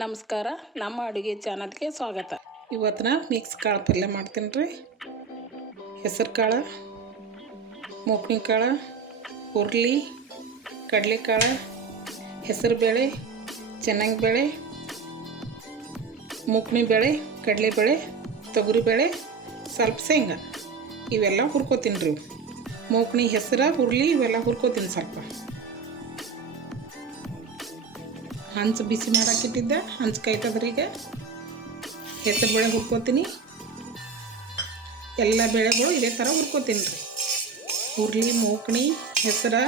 ನಮಸ್ಕಾರ, ನಮ್ಮ ಅಡುಗೆ ಚಾನಲ್ಗೆ ಸ್ವಾಗತ. ಇವತ್ತಿನ ಮಿಕ್ಸ್ ಕಾಳು ಪಲ್ಯ ಮಾಡ್ತೀನಿ ರೀ. ಹೆಸರು ಕಾಳು, ಮೂಕ್ನಿ ಕಾಳು, ಹುರ್ಲಿ, ಕಡಲೆಕಾಳು, ಹೆಸರು ಬೇಳೆ, ಚೆನ್ನಾಗಿ ಬೇಳೆ, ಮೂಕ್ನಿ ಬೇಳೆ, ಕಡಲೆಬೇಳೆ, ತೊಗರಿಬೇಳೆ, ಸ್ವಲ್ಪ ಶೇಂಗಾ ಇವೆಲ್ಲ ಹುರ್ಕೋತೀನಿ ರೀ. ಮೂಕ್ನಿ, ಹೆಸರು, ಹುರ್ಲಿ ಇವೆಲ್ಲ ಹುರ್ಕೋತೀನಿ. ಸ್ವಲ್ಪ ಹಂಚು ಬಿಸಿ ಮಾಡಾಕಿಟ್ಟಿದ್ದೆ, ಹಂಚು ಕಾಯ್ತದ್ರಿ. ಈಗ ಹೆಸರು ಬೇಳೆ ಹುರ್ಕೋತೀನಿ. ಎಲ್ಲ ಬೇಳೆಗಳು ಇದೇ ಥರ ಹುರ್ಕೋತೀನಿ ರೀ. ಹುರ್ಲಿ, ಮೂಕ್ನಿ, ಹೆಸರು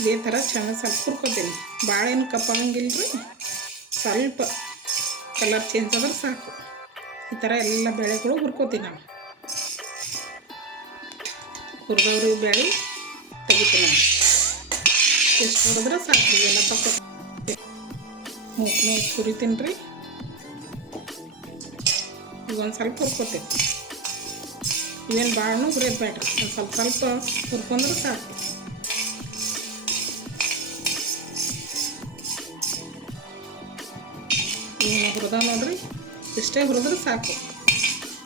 ಇದೇ ಥರ ಚೆನ್ನಾಗಿ ಸ್ವಲ್ಪ ಹುರ್ಕೋತೀನಿ. ಭಾಳ ಏನು ಕಪ್ಪಾಗಂಗಿಲ್ಲ ರೀ, ಸ್ವಲ್ಪ ಕಲರ್ ಚೇಂಜ್ ಆದ್ರೆ ಸಾಕು. ಈ ಥರ ಎಲ್ಲ ಬೇಳೆಗಳು ಹುರ್ಕೋತೀನಿ. ನಾವು ಹುರಿದವ್ರಿ ಬೇಳೆ ತೆಗಿತೀನಿ. ಎಷ್ಟು ಹುರಿದ್ರೆ ಸಾಕು. ಇವೆಲ್ಲ ತಕ್ಕೋ ಮೂಕ್ನಿ ಹುರಿತೀನಿ ರೀ. ಈಗ ಒಂದು ಸ್ವಲ್ಪ ಹುರ್ಕೋತೀನಿ. ಇವೇನು ಭಾಳನೂ ಹುರಿಯೋದು ಬೇಡ್ರಿ, ಒಂದು ಸ್ವಲ್ಪ ಹುರ್ಕೊಂಡ್ರೆ ಸಾಕು. ಇವನ್ನ ಹುರಿದ ನೋಡ್ರಿ, ಇಷ್ಟೇ ಹುರಿದ್ರೆ ಸಾಕು.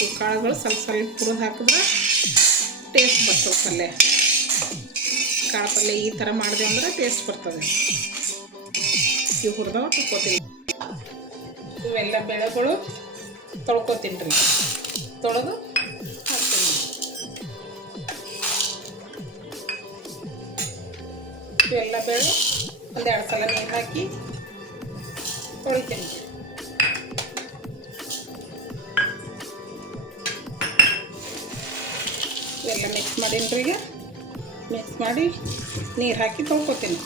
ಈ ಕಾಳುಗಳು ಸ್ವಲ್ಪ ಹುರಿದು ಹಾಕಿದ್ರೆ ಟೇಸ್ಟ್ ಬರ್ತದೆ ಪಲ್ಯ. ಕಾಳು ಪಲ್ಯ ಈ ಥರ ಮಾಡಿದೆ ಅಂದ್ರೆ ಟೇಸ್ಟ್ ಬರ್ತದೆ. ಇವು ಹುರಿದವ ತೊಳ್ಕೊತೀನಿ. ಇವೆಲ್ಲ ಬೇಳೆಗಳು ತೊಳ್ಕೊತೀನಿ ರೀ. ತೊಳೆದು ಹಾಕ್ತೀನಿ. ಇವೆಲ್ಲ ಬೇಳೆ ಒಂದೆರಡು ಸಲ ನೀರು ಹಾಕಿ ತೊಳಿತೀನಿ. ಇವೆಲ್ಲ ಮಿಕ್ಸ್ ಮಾಡೀನಿ ರೀ. ಈಗ ಮಿಕ್ಸ್ ಮಾಡಿ ನೀರು ಹಾಕಿ ತೊಳ್ಕೊತೀನಿ.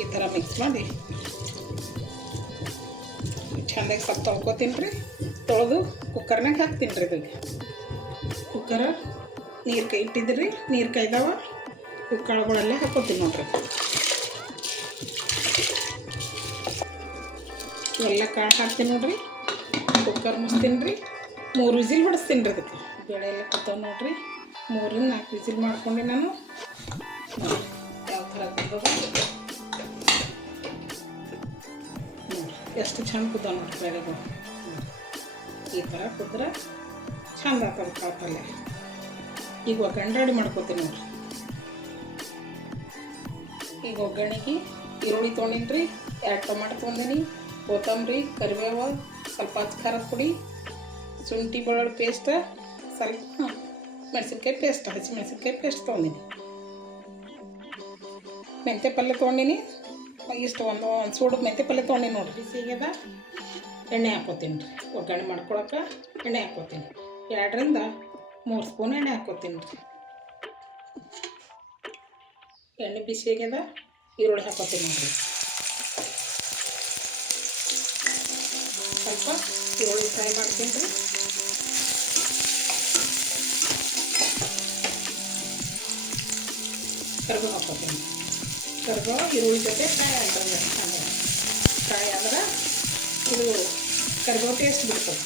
ಈ ಥರ ಮಿಕ್ಸ್ ಮಾಡಿ ಚೆಂದಾಗಿ ಸ್ವಲ್ಪ ತೊಳ್ಕೊತೀನಿ ರೀ. ತೊಳೆದು ಕುಕ್ಕರ್ನಾಗ ಹಾಕ್ತೀನಿ ರೀ. ಇದಕ್ಕೆ ಕುಕ್ಕರ್ ನೀರು ಇಟ್ಟಿದ್ರಿ, ನೀರು ಕಾಯ್ದಾವ. ಕಾಳುಗಳಲ್ಲೇ ಹಾಕ್ಕೊತೀನಿ ನೋಡ್ರಿ. ಎಲ್ಲ ಕಾಳು ಹಾಕ್ತೀನಿ ನೋಡ್ರಿ. ಕುಕ್ಕರ್ ಮುಚ್ತೀನಿ ರೀ. 3 ವಿಸಿಲ್ ಹೊಡಿಸ್ತೀನಿ ರೀ. ಅದಕ್ಕೆ ಬೇಳೆ ಎಲ್ಲ ಕೊತ್ತವ್ ನೋಡ್ರಿ. 3-4 ವಿಸಿಲ್ ಮಾಡ್ಕೊಂಡು ನಾನು ಯಾವ ಥರ ಕುದ್ದದ ಎಷ್ಟು ಚಂದ ಕುದ್ದ ನೋಡ್ರಿ ಬೇಳೆಗಳು. ಈ ಥರ ಕುದ್ರೆ ಚಂದ ಆಗ್ತದೆ ಕಾಳು ಪಲ್ಯ. ಈಗ ಒಗ್ಗರಣೆ ರೆಡಿ ಮಾಡ್ಕೊತೀನಿ ನೋಡ್ರಿ. ಈಗ ಒಗ್ಗರಣೆಗೆ ಈರುಳ್ಳಿ ತೊಗೊಂಡಿನಿ ರೀ, 2 ಟೊಮಾಟೊ ತೊಗೊಂಡಿನಿ, ಕೊತ್ತಂಬರಿ, ಕರಿಬೇವು, ಸ್ವಲ್ಪ ಖಾರದ ಪುಡಿ, ಶುಂಠಿ ಬೆಳ್ಳುಳ್ಳಿ ಪೇಸ್ಟ್, ಸ್ವಲ್ಪ ಮೆಣಸಿನ್ಕಾಯಿ ಪೇಸ್ಟ್, ಹಸಿಮೆಣಸಿನ್ಕಾಯಿ ಪೇಸ್ಟ್ ತೊಗೊಂಡಿನಿ. ಮೆಂತ್ಯ ಪಲ್ಯ ತೊಗೊಂಡಿನಿ. ಇಷ್ಟು ಒಂದು ಸೂಡು ಮೆಂತ್ಯ ಪಲ್ಯ ತೊಗೊಂಡಿನಿ ನೋಡ್ರಿ. ಬಿಸಿಗೆದ ಎಣ್ಣೆ ಹಾಕ್ಕೋತೀನಿ ರೀ. ಒಗ್ಗರಣೆ ಮಾಡ್ಕೊಳಕ್ಕೆ ಎಣ್ಣೆ ಹಾಕ್ಕೋತೀನಿ. 2-3 ಸ್ಪೂನ್ ಎಣ್ಣೆ ಹಾಕ್ಕೋತೀನಿ ರೀ. ಎಣ್ಣೆ ಬಿಸಿಗೆದ ಈರುಳ್ಳಿ ಹಾಕ್ಕೋತೀನಿ ನೋಡ್ರಿ. ಸ್ವಲ್ಪ ಈರುಳ್ಳಿ ಫ್ರೈ ಮಾಡ್ತೀನಿ ರೀ. ಕರಿಬೇವು ಹಾಕ್ಕೋತೀನಿ. ಕರಿಬೇವು ಈರುಳ್ಳಿ ಜೊತೆ ಫ್ರೈ ಆಗ್ತದೆ. ಫ್ರೈ ಆದ್ರೆ ಇದು ಕರಿಬೇವು ಟೇಸ್ಟ್ ಬಿಡ್ತದೆ.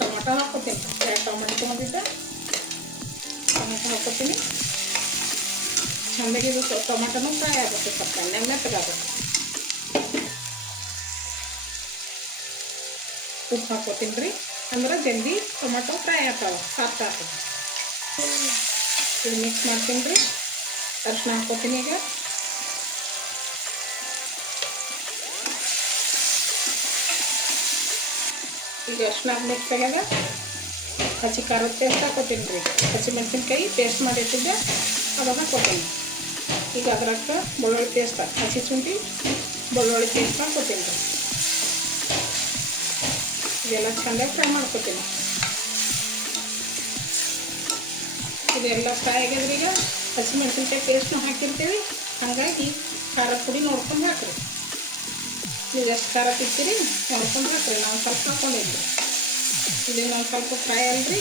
ಟೊಮಾಟೊ ಹಾಕ್ಕೋತೀನಿ. 2 ಟೊಮಾಟೊ ತೊಗೊಂಡಿದ್ದೆ, ಟೊಮಾಟೊ ಹಾಕ್ಕೋತೀನಿ. ಚೆಂದಾಗಿ ಇದು ಟೊಮಾಟೊನೂ ಫ್ರೈ ಆಗುತ್ತೆ. ಸ್ವಲ್ಪ ಎಣ್ಣೆ ಮೆತ್ತಗಾಗುತ್ತೆ. ಉಪ್ಪು ಹಾಕ್ಕೋತೀನಿ ರೀ. ಅಂದ್ರೆ ಜಲ್ದಿ ಟೊಮಾಟೊ ಫ್ರೈ ಆಗ್ತಾವೆ, ಸಾಫ್ಟ್ ಆಗ್ತದೆ. ಇದು ಮಿಕ್ಸ್ ಮಾಡ್ತೀನಿ ರೀ. ಅರಿಶಿನ ಹಾಕ್ಕೋತೀನಿ. ಈಗ ಅರಿಶಿನ ಮಿಕ್ಸ್ ಆಗ್ಯದ. ಹಸಿ ಖಾರದ ಪೇಸ್ಟ್ ಹಾಕ್ಕೋತೀನಿ ರೀ. ಹಸಿಮೆಣಸಿನ್ಕಾಯಿ ಪೇಸ್ಟ್ ಮಾಡಿಟ್ಟಿದ್ದೆ, ಅದನ್ನು ಹಾಕ್ಕೋತೀನಿ. ಈಗ ಅದ್ರಾಗ ಬೆಳ್ಳುಳ್ಳಿ ಪೇಸ್ಟ್, ಹಸಿ ಶುಂಠಿ ಬೆಳ್ಳುಳ್ಳಿ ಪೇಸ್ಟ್ ಹಾಕ್ಕೋತೀನಿ ರೀ. ಇದೆಲ್ಲ ಚೆಂದಾಗಿ ಫ್ರೈ ಮಾಡ್ಕೋತೀನಿ. ಇದೆಲ್ಲ ಫ್ರೈ ಆಗ್ಯದ್ರಿ. ಈಗ ಹಸಿಮೆಣಸಿನ್ಕಾಯಿ ಪೇಸ್ಟ್ನು ಹಾಕಿರ್ತೀವಿ, ಹಾಗಾಗಿ ಖಾರದ ಪುಡಿ ನೋಡ್ಕೊಂಡು ಹಾಕಿರಿ. ನೀವು ಎಷ್ಟು ಖಾರ ತಿಂತೀರಿ ನೋಡ್ಕೊಂಡು ಹಾಕಿರಿ. ನಾವು ಸ್ವಲ್ಪ ಹಾಕ್ಕೊಂಡಿದ್ವಿ. ಇದನ್ನು ಒಂದು ಸ್ವಲ್ಪ ಫ್ರೈ ಅಲ್ರಿ,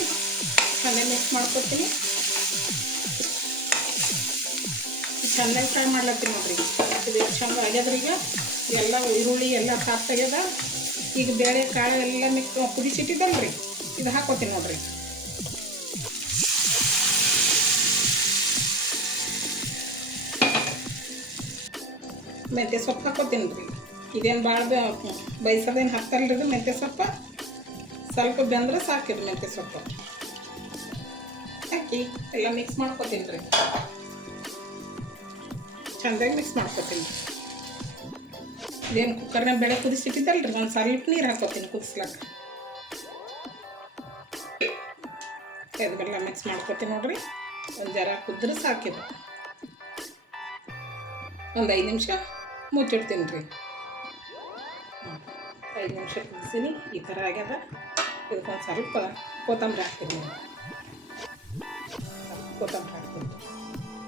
ಚೆನ್ನಾಗಿ ಮಿಕ್ಸ್ ಮಾಡ್ಕೊತೀನಿ. ಚೆನ್ನಾಗಿ ಫ್ರೈ ಮಾಡ್ಲತ್ತೀನಿ ನೋಡ್ರಿ. ಇದು ಚಂದ ಆಗ್ಯದ್ರಿ. ಈಗ ಎಲ್ಲ ಈರುಳ್ಳಿ ಎಲ್ಲ ಸಾಫ್ಟ್ ಆಗ್ಯದ. ಈಗ ಬೇಳೆ ಕಾಳು ಎಲ್ಲ ಮಿಕ್ಸ್ ಕುದಿಸಿಟ್ಟಿದ್ದಲ್ರಿ, ಇದು ಹಾಕ್ಕೋತೀನಿ ನೋಡ್ರಿ. ಮೆಂತ್ಯ ಸೊಪ್ಪು ಹಾಕೋತೀನಿ ರೀ. ಇದೇನು ಭಾಳ ಬಯಸೋದೇನು ಹಾಕ್ತಲ್ರಿ ಇದು ಮೆಂತ್ಯ ಸೊಪ್ಪು. ಸ್ವಲ್ಪ ಬೆಂದ್ರೆ ಸಾಕಿರಿ ಮೆಂತ್ಯ ಸೊಪ್ಪು ಹಾಕಿ ಎಲ್ಲ ಮಿಕ್ಸ್ ಮಾಡ್ಕೊತೀನಿ ರೀ. ಚೆಂದಾಗಿ ಮಿಕ್ಸ್ ಮಾಡ್ಕೊತೀನಿ. ಇದೇನು ಕುಕ್ಕರ್ನಾಗ ಬೇಳೆ ಕುದಿಸಿಟ್ಟಿದ್ದಲ್ರಿ, ಒಂದು ಸ್ವಲ್ಪ ನೀರು ಹಾಕೋತೀನಿ ಕುದಿಸ್ಲಾಕ. ಇದೆಲ್ಲ ಮಿಕ್ಸ್ ಮಾಡ್ಕೊತೀನಿ ನೋಡ್ರಿ. ಒಂದು ಜರ ಕುದ್ರೆ ಸಾಕಿದ. ಒಂದು 5 ನಿಮಿಷ ಮುಚ್ಚಿಡ್ತೀನಿ ರೀ. 5 ನಿಮಿಷ ಕುದಿಸಿನಿ, ಈ ಥರ ಆಗ್ಯದ. ಇದಕ್ಕೊಂದು ಸ್ವಲ್ಪ ಕೊತ್ತಂಬರಿ ಹಾಕ್ತೀನಿ.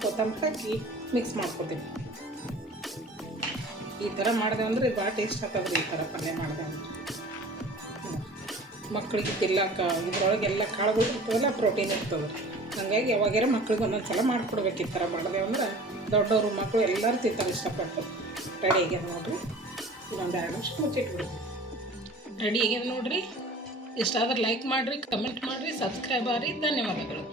ಕೊತ್ತಂಬರಿ ಹಾಕಿ ಮಿಕ್ಸ್ ಮಾಡ್ಕೊತೀನಿ. ಈ ಥರ ಮಾಡಿದೆ ಅಂದ್ರೆ ಭಾಳ ಟೇಸ್ಟ್ ಆಗ್ತದೆ. ಈ ಥರ ಪಲ್ಯ ಮಾಡಿದೆ ಅಂದ್ರೆ ಮಕ್ಕಳಿಗೆ ತಿನ್ನಕ್ಕ ಇದ್ರೊಳಗೆಲ್ಲ ಕಾಳುಗಳು ಇರ್ತವಲ್ಲ, ಪ್ರೋಟೀನ್ ಇರ್ತದೆ. ಹಾಗಾಗಿ ಯಾವಾಗ್ಯಾರ ಮಕ್ಳಿಗೆ ಒಂದೊಂದು ಸಲ ಮಾಡಿಕೊಡ್ಬೇಕು. ಈ ಥರ ಮಾಡಿದೆ ಅಂದ್ರೆ ದೊಡ್ಡವರು ಮಕ್ಕಳು ಎಲ್ಲರೂ ತಿಂತಾರೆ ಇಷ್ಟಪಟ್ಟು. ರೆಡಿ ಆಗ್ಯದ ನೋಡಿರಿ. ಇನ್ನೊಂದು 2 ನಿಮಿಷ ಮುಚ್ಚಿಟ್ಬಿಡಿ. ರೆಡಿ ಆಗ್ಯದ ನೋಡಿರಿ. ಇಷ್ಟಾದ್ರೆ ಲೈಕ್ ಮಾಡಿರಿ, ಕಮೆಂಟ್ ಮಾಡಿರಿ, ಸಬ್ಸ್ಕ್ರೈಬ್ ಆಗಿರಿ. ಧನ್ಯವಾದಗಳು.